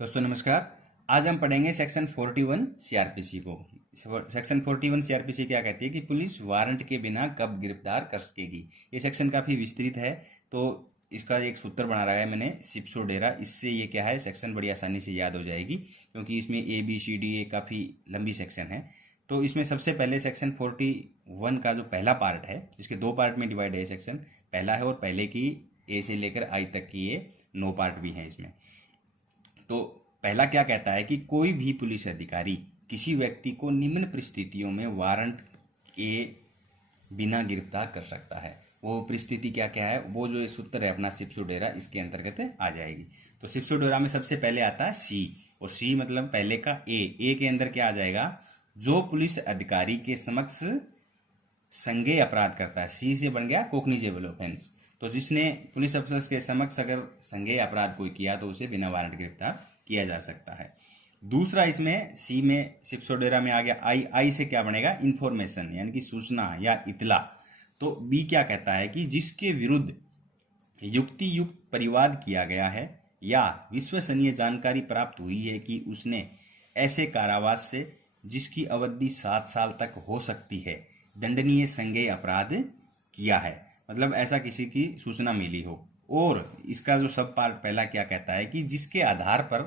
दोस्तों नमस्कार। आज हम पढ़ेंगे सेक्शन 41 सीआरपीसी को। सेक्शन 41 सीआरपीसी क्या कहती है कि पुलिस वारंट के बिना कब गिरफ्तार कर सकेगी। ये सेक्शन काफ़ी विस्तृत है, तो इसका एक सूत्र बना रखा है मैंने सिप्सो डेरा। इससे ये क्या है, सेक्शन बड़ी आसानी से याद हो जाएगी, क्योंकि इसमें ABCD काफ़ी लंबी सेक्शन है। तो इसमें सबसे पहले सेक्शन 41 का जो पहला पार्ट है, इसके दो पार्ट में डिवाइड है सेक्शन। पहला है और पहले की A से लेकर I तक की ये 9 पार्ट भी हैं इसमें। तो पहला क्या कहता है कि कोई भी पुलिस अधिकारी किसी व्यक्ति को निम्न परिस्थितियों में वारंट के बिना गिरफ्तार कर सकता है। वो परिस्थिति क्या क्या है, वो जो सूत्र है अपना सिप्सो डेरा, इसके अंतर्गत आ जाएगी। तो सिप्सो डेरा में सबसे पहले आता है C, और C मतलब पहले का A के अंदर क्या आ जाएगा, जो पुलिस अधिकारी के समक्ष संज्ञेय अपराध करता है। C से बन गया कोग्निजेबल ऑफेंस। तो जिसने पुलिस अफसर के समक्ष अगर संज्ञेय अपराध कोई किया तो उसे बिना वारंट गिरफ्तार किया जा सकता है। दूसरा इसमें C में सिप्सो डेरा में आ गया I से क्या बनेगा, इंफॉर्मेशन यानी कि सूचना या इतला। तो B क्या कहता है कि जिसके विरुद्ध युक्ति युक्त परिवाद किया गया है या विश्वसनीय जानकारी प्राप्त हुई है कि उसने ऐसे कारावास से जिसकी अवधि 7 साल तक हो सकती है दंडनीय संज्ञेय अपराध किया है, मतलब ऐसा किसी की सूचना मिली हो। और इसका जो सब पार्ट पहला क्या कहता है कि जिसके आधार पर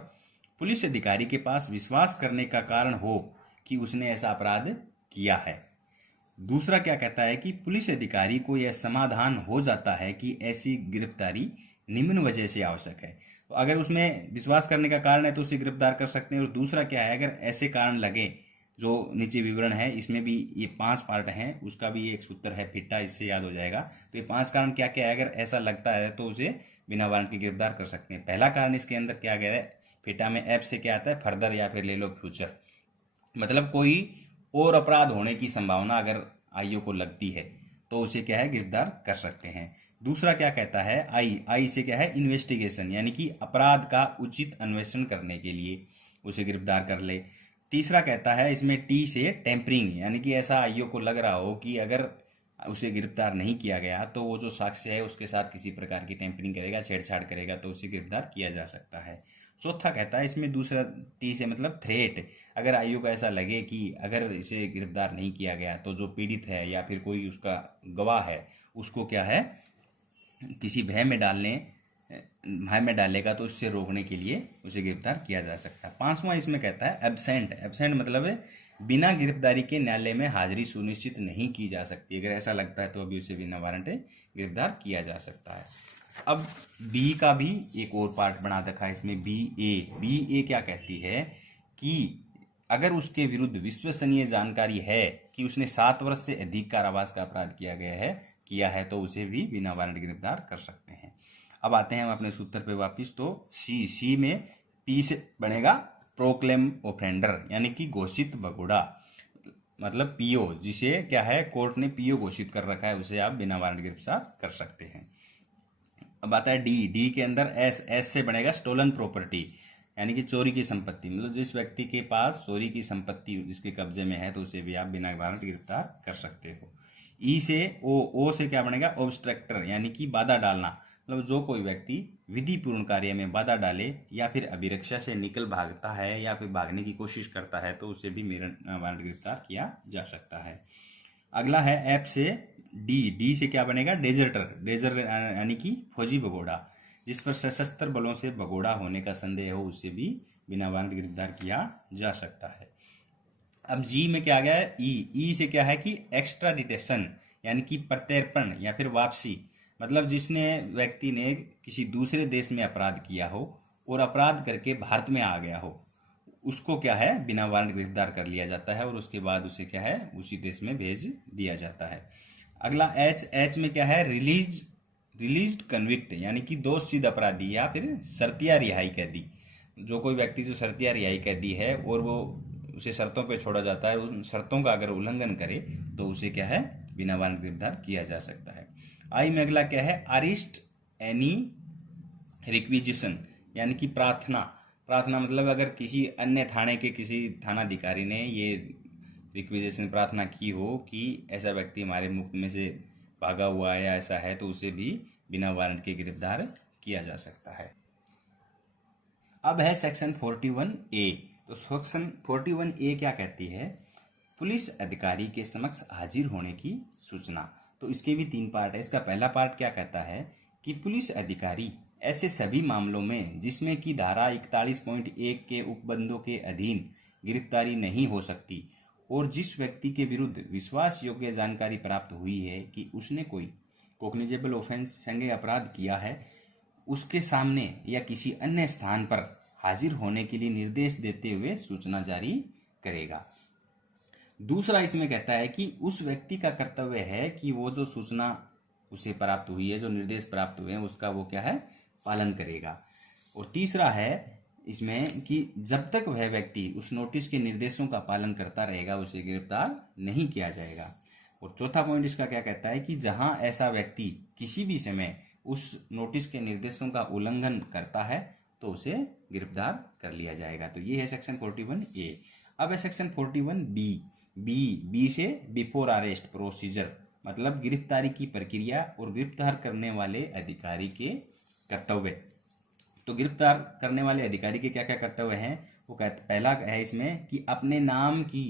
पुलिस अधिकारी के पास विश्वास करने का कारण हो कि उसने ऐसा अपराध किया है। दूसरा क्या कहता है कि पुलिस अधिकारी को यह समाधान हो जाता है कि ऐसी गिरफ्तारी निम्न वजह से आवश्यक है। तो अगर उसमें विश्वास करने का कारण है तो उसे गिरफ्तार कर सकते हैं। और दूसरा क्या है, अगर ऐसे कारण लगे, जो नीचे विवरण है इसमें भी ये 5 पार्ट हैं, उसका भी एक सूत्र है फिट्टा, इससे याद हो जाएगा। तो ये 5 कारण क्या क्या है, अगर ऐसा लगता है तो उसे बिना वारंट के गिरफ्तार कर सकते हैं। पहला कारण इसके अंदर क्या गया है, फिट्टा में F से क्या आता है, फर्दर या फिर ले लो फ्यूचर, मतलब कोई और अपराध होने की संभावना अगर आईओ को लगती है तो उसे क्या है, गिरफ्तार कर सकते हैं। दूसरा क्या कहता है, आई से क्या है, इन्वेस्टिगेशन यानी कि अपराध का उचित अन्वेषण करने के लिए उसे गिरफ्तार कर ले। तीसरा कहता है इसमें T से टेम्परिंग, यानी कि ऐसा आईओ को लग रहा हो कि अगर उसे गिरफ्तार नहीं किया गया तो वो जो साक्ष्य है उसके साथ किसी प्रकार की टेम्परिंग करेगा, छेड़छाड़ करेगा, तो उसे गिरफ्तार किया जा सकता है। चौथा कहता है इसमें दूसरा T से मतलब थ्रेट, अगर आईओ को ऐसा लगे कि अगर इसे गिरफ्तार नहीं किया गया तो जो पीड़ित है या फिर कोई उसका गवाह है उसको क्या है, किसी भय में डालेगा तो उससे रोकने के लिए उसे गिरफ्तार किया जा सकता है। 5वां इसमें कहता है एब्सेंट मतलब है बिना गिरफ्तारी के न्यायालय में हाजिरी सुनिश्चित नहीं की जा सकती। अगर ऐसा लगता है तो अभी उसे बिना वारंट गिरफ्तार किया जा सकता है। अब B का भी एक और पार्ट बना रखा है इसमें, BA क्या कहती है कि अगर उसके विरुद्ध विश्वसनीय जानकारी है कि उसने 7 वर्ष से अधिक कारावास का अपराध किया है तो उसे भी बिना वारंट गिरफ्तार कर सकते हैं। अब आते हैं हम अपने सूत्र पे वापिस। तो C में P से बनेगा प्रोक्लेम ऑफेंडर, यानी कि घोषित भगोड़ा, मतलब PO, जिसे क्या है कोर्ट ने PO घोषित कर रखा है, उसे आप बिना वारंट गिरफ्तार कर सकते हैं। अब आता है D के अंदर S से बनेगा स्टोलन प्रॉपर्टी, यानी कि चोरी की संपत्ति, मतलब जिस व्यक्ति के पास चोरी की संपत्ति जिसके कब्जे में है तो उसे भी आप बिना वारंट गिरफ्तार कर सकते हो। E से O से क्या बनेगा, ऑब्स्ट्रक्टर, यानी कि बाधा डालना, मतलब जो कोई व्यक्ति विधिपूर्ण कार्य में बाधा डाले या फिर अभिरक्षा से निकल भागता है या फिर भागने की कोशिश करता है तो उसे भी वारंट गिरफ्तार किया जा सकता है। अगला है F से D से क्या बनेगा, डेजर यानी कि फौजी भगोड़ा, जिस पर सशस्त्र बलों से भगोड़ा होने का संदेह हो उसे भी बिना वारंट गिरफ्तार किया जा सकता है। अब G में क्या आ गया है, E से क्या है कि एक्स्ट्रा डिटेशन, यानी कि प्रत्यर्पण या फिर वापसी, मतलब जिसने व्यक्ति ने किसी दूसरे देश में अपराध किया हो और अपराध करके भारत में आ गया हो, उसको क्या है बिना वारंट गिरफ्तार कर लिया जाता है और उसके बाद उसे क्या है उसी देश में भेज दिया जाता है। अगला H में क्या है, रिलीज्ड कन्विक्ट, यानी कि दोषसिद्ध अपराधी या फिर शर्तिया रिहाई कैदी। जो कोई व्यक्ति जो शर्तिया रिहाई कैदी है और वो उसे शर्तों पे छोड़ा जाता है, उन शर्तों का अगर उल्लंघन करे तो उसे क्या है बिना वारंट गिरफ्तार किया जा सकता है। I में अगला क्या है, अरेस्ट एनी रिक्विजिशन, यानी कि प्रार्थना मतलब अगर किसी अन्य थाने के किसी थानाधिकारी ने ये रिक्विजिशन प्रार्थना की हो कि ऐसा व्यक्ति हमारे मुफ्त में से भागा हुआ है या ऐसा है तो उसे भी बिना वारंट के गिरफ्तार किया जा सकता है। अब है सेक्शन 41A। तो सेक्शन 41A क्या कहती है? पुलिस अधिकारी के समक्ष हाजिर होने की सूचना। तो इसके भी 3 पार्ट है। इसका पहला पार्ट क्या कहता है कि पुलिस अधिकारी ऐसे सभी मामलों में जिसमें कि धारा 41.1 के उपबंधों के अधीन गिरफ्तारी नहीं हो सकती और जिस व्यक्ति के विरुद्ध विश्वास योग्य जानकारी प्राप्त हुई है कि उसने कोई कोग्निजेबल ऑफेंस संज्ञेय अपराध किया है, उसके सामने या किसी अन्य स्थान पर हाजिर होने के लिए निर्देश देते हुए सूचना जारी करेगा। दूसरा इसमें कहता है कि उस व्यक्ति का कर्तव्य है कि वो जो सूचना उसे प्राप्त हुई है, जो निर्देश प्राप्त हुए हैं, उसका वो क्या है, पालन करेगा। और तीसरा है इसमें कि जब तक वह व्यक्ति उस नोटिस के निर्देशों का पालन करता रहेगा उसे गिरफ्तार नहीं किया जाएगा। और चौथा पॉइंट इसका क्या कहता है कि जहां ऐसा व्यक्ति किसी भी समय उस नोटिस के निर्देशों का उल्लंघन करता है तो उसे गिरफ्तार कर लिया जाएगा। तो ये है सेक्शन 41A। अब है सेक्शन 41B। बी से बिफोर अरेस्ट प्रोसीजर, मतलब गिरफ्तारी की प्रक्रिया और गिरफ्तार करने वाले अधिकारी के कर्तव्य। तो गिरफ्तार करने वाले अधिकारी के क्या क्या कर्तव्य हैं वो पहला है इसमें कि अपने नाम की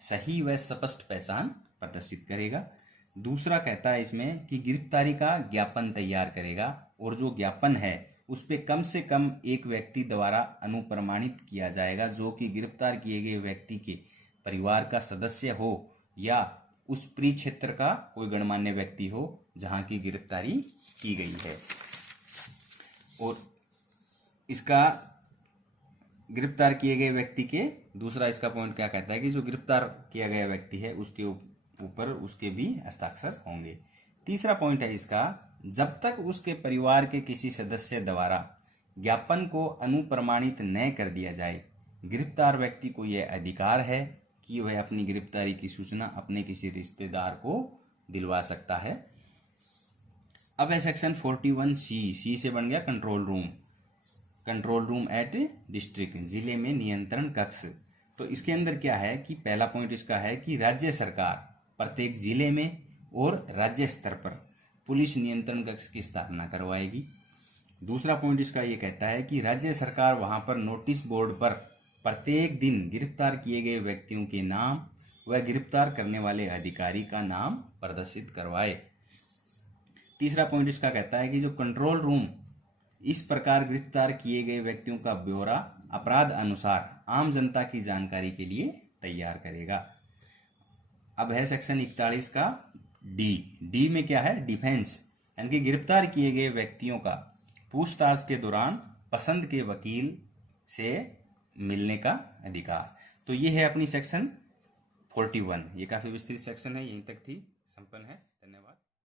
सही व स्पष्ट पहचान प्रदर्शित करेगा। दूसरा कहता है इसमें कि गिरफ्तारी का ज्ञापन तैयार करेगा और जो ज्ञापन है उस पर कम से कम एक व्यक्ति द्वारा अनुप्रमाणित किया जाएगा जो कि गिरफ्तार किए गए व्यक्ति के परिवार का सदस्य हो या उस परिक्षेत्र का कोई गणमान्य व्यक्ति हो जहां की गिरफ्तारी की गई है। और इसका गिरफ्तार किए गए व्यक्ति के दूसरा इसका पॉइंट क्या कहता है कि जो गिरफ्तार किया गया व्यक्ति है उसके ऊपर उसके भी हस्ताक्षर होंगे। तीसरा पॉइंट है इसका, जब तक उसके परिवार के किसी सदस्य द्वारा ज्ञापन को अनुप्रमाणित न कर दिया जाए, गिरफ्तार व्यक्ति को यह अधिकार है कि वह अपनी गिरफ्तारी की सूचना अपने किसी रिश्तेदार को दिलवा सकता है। अब है सेक्शन 41C। सी से बन गया control room. Control room at district, जिले में नियंत्रण कक्ष। तो इसके अंदर क्या है कि पहला पॉइंट इसका है कि राज्य सरकार प्रत्येक जिले में और राज्य स्तर पर पुलिस नियंत्रण कक्ष की स्थापना करवाएगी। दूसरा पॉइंट इसका ये कहता है कि राज्य सरकार वहां पर नोटिस बोर्ड पर प्रत्येक दिन गिरफ्तार किए गए व्यक्तियों के नाम व गिरफ्तार करने वाले अधिकारी का नाम प्रदर्शित करवाए। तीसरा पॉइंट इसका कहता है कि जो कंट्रोल रूम इस प्रकार गिरफ्तार किए गए व्यक्तियों का ब्यौरा अपराध अनुसार आम जनता की जानकारी के लिए तैयार करेगा। अब है सेक्शन 41 का डी में क्या है, डिफेंस, यानी कि गिरफ्तार किए गए व्यक्तियों का पूछताछ के दौरान पसंद के वकील से मिलने का अधिकार। तो ये है अपनी सेक्शन 41। ये काफी विस्तृत सेक्शन है, यहीं तक थी, संपन्न है। धन्यवाद।